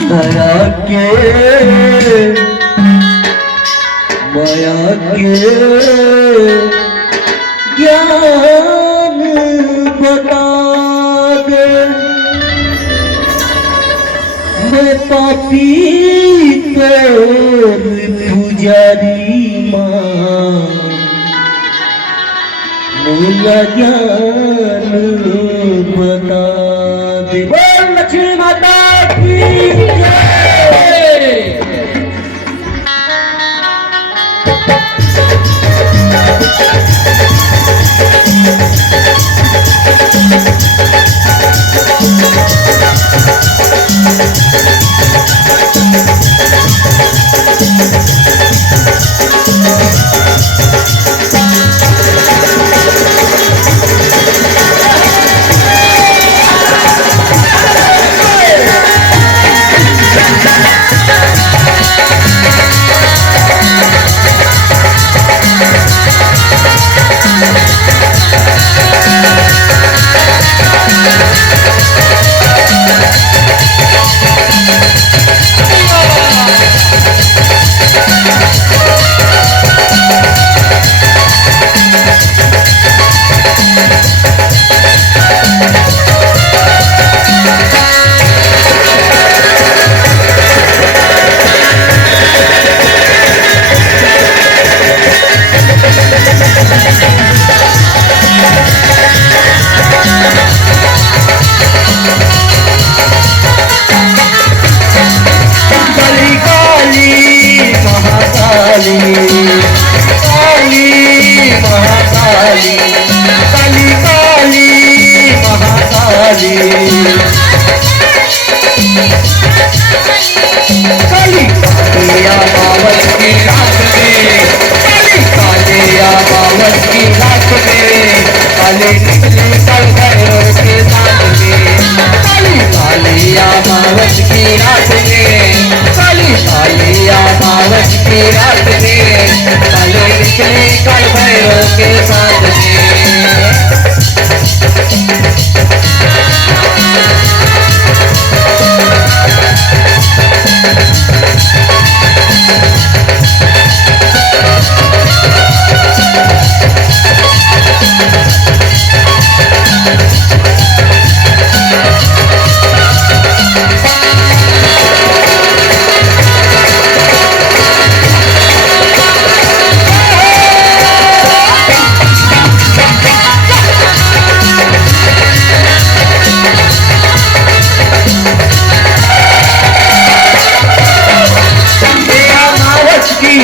दया के माया के ज्ञान बता दे। मैं पापी तोर पुजारी माँ मुला ज्ञान बता दे। बोल लक्ष्मी माता की जय।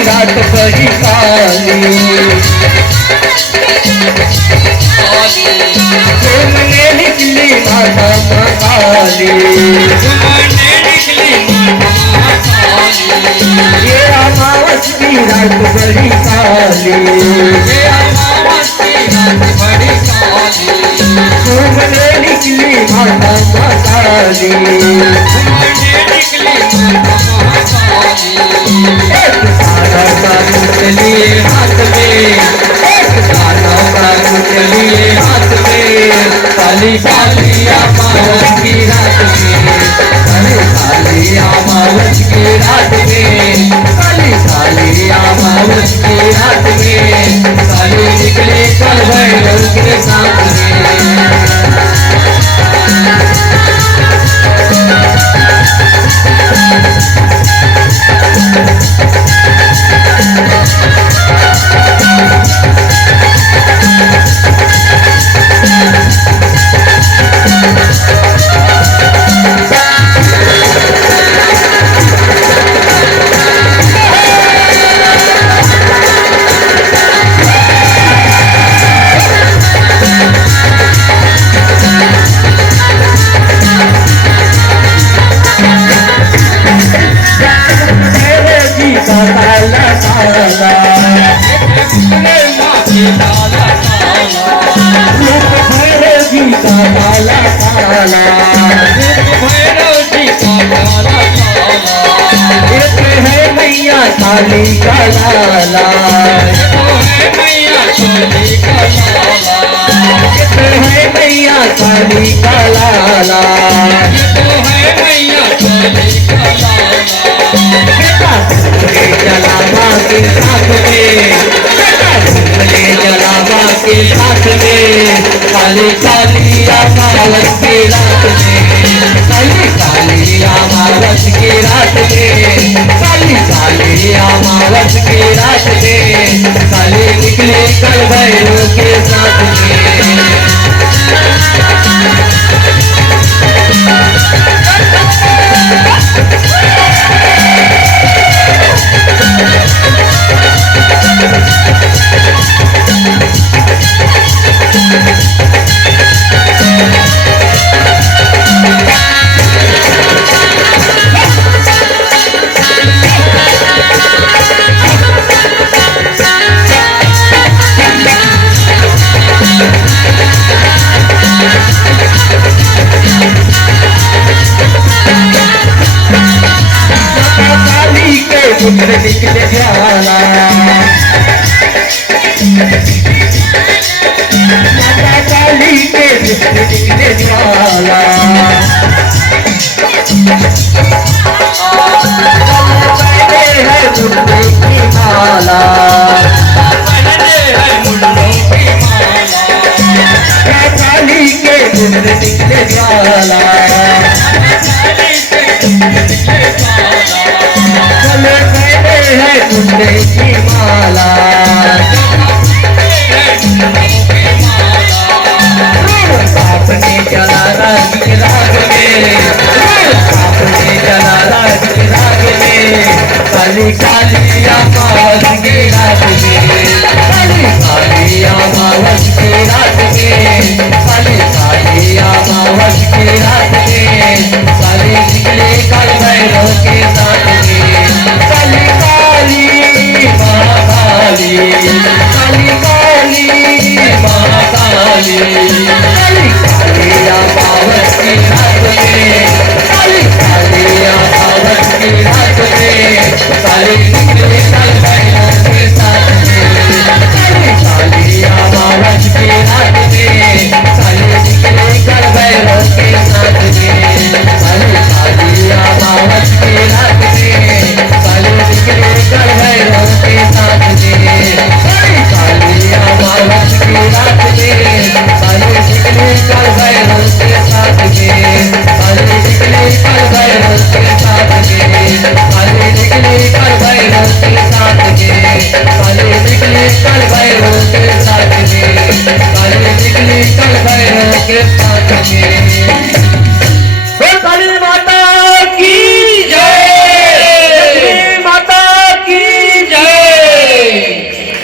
रात बड़ी काली घूमने निकली माता महाकाली। ये अमावस की रात बड़ी काली घूमने निकली माता महाकाली। लिए हाथ में हाथ में काली काली अमावस की रात में काली अमावस की रात में काली अमावस की रात में काली निकले कल भैरव के साथ में। काली का लाला है मैया काली का लाला, है मैया काली का लाला, है मैया बेटा ले चला माँ के साथ में, बेटा ले चला माँ के साथ में, काली काली अमावस की रात में, काली काली अमावस की रात में, काली काली अमावस की रात में, काली निकले कल भैरव के साथ में। पुत्र निकले ज्वाला, माता काली के पुत्र निकले ज्वाला, पहने है मुंडों की माला, काली के पुत्र निकले ज्वाला, है मुंडे की माला।